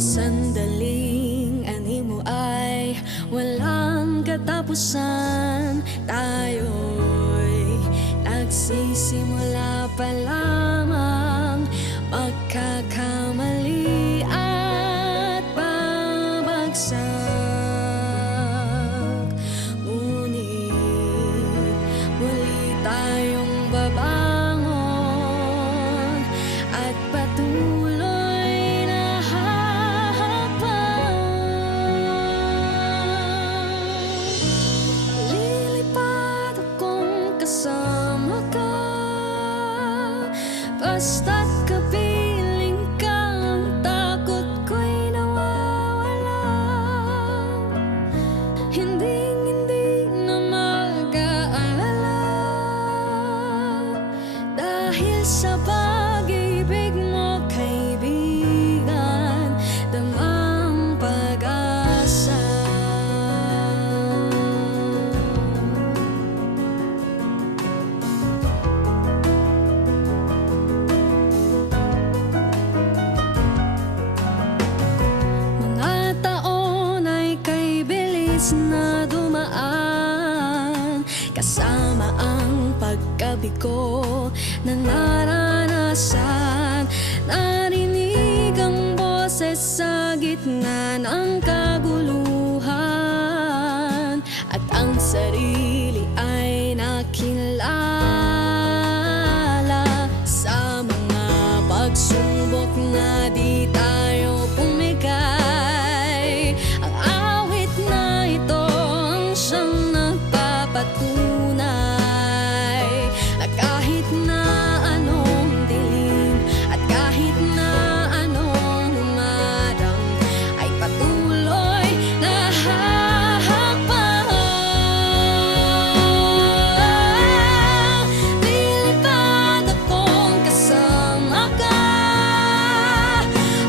sandaling animo ay walang katapusan. Tayo'y nagsisimula pa lamang magkakamali at babagsak. Ngunit muli tayong babangon at patuloy na hahakbang. Lilipad akong kasama ka, basta't kapiling ka, ang takot ko'y nawawala. Hindi na mag-aalala, dahil sa pag-ibig mo, kaibigan, damang pag-asa. Mga taon ay kay bilis na dumaan, kasama ang pagkabigo na naranasan. Narinig ang boses sa gitna ng kaguluhan, at ang sarili ay nakilala. Sa mga pagsubok na di tayo pumigay, ang awit na ito ang siyang nagpapatunay na kahit na anong dilim at kahit na anong umarang, ay patuloy na hahakbang. Lilipad akong kasama ka,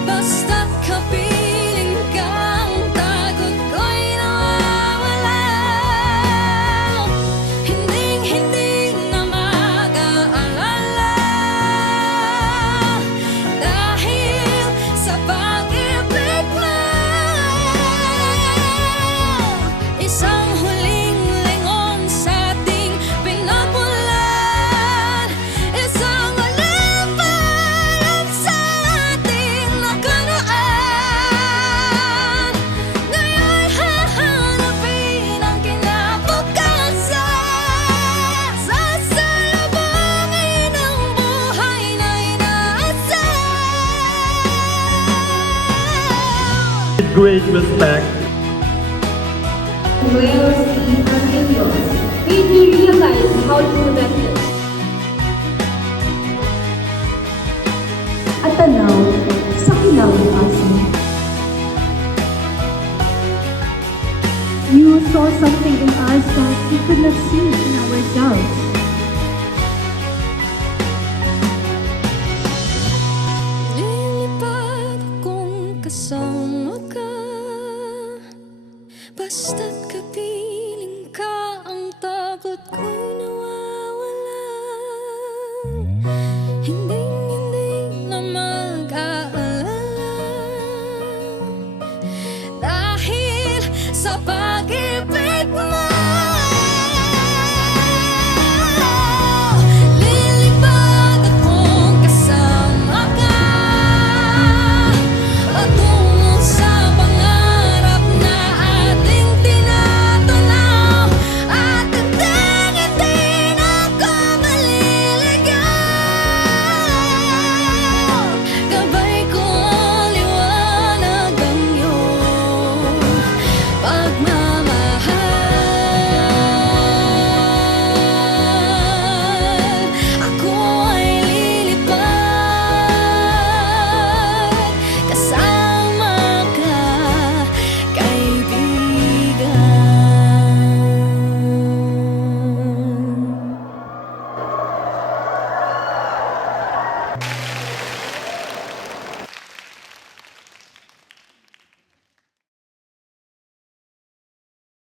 basta't kapiling ka, ang takot ko'y nawawala. Hindi na mag-aalala, dahil sa pag-ibig mo. Isang huling lingon sa ating pinagmulan, isang huling paalam sa ating nakaraan. Ngayon'y hahanapin ang kinabukasan, sasalubungin ang buhay na inaasahan. With great respect, Well, see our videos made me realize how true that is. At tanaw sa kinabukasan. You saw something in us that we could not see in ourselves.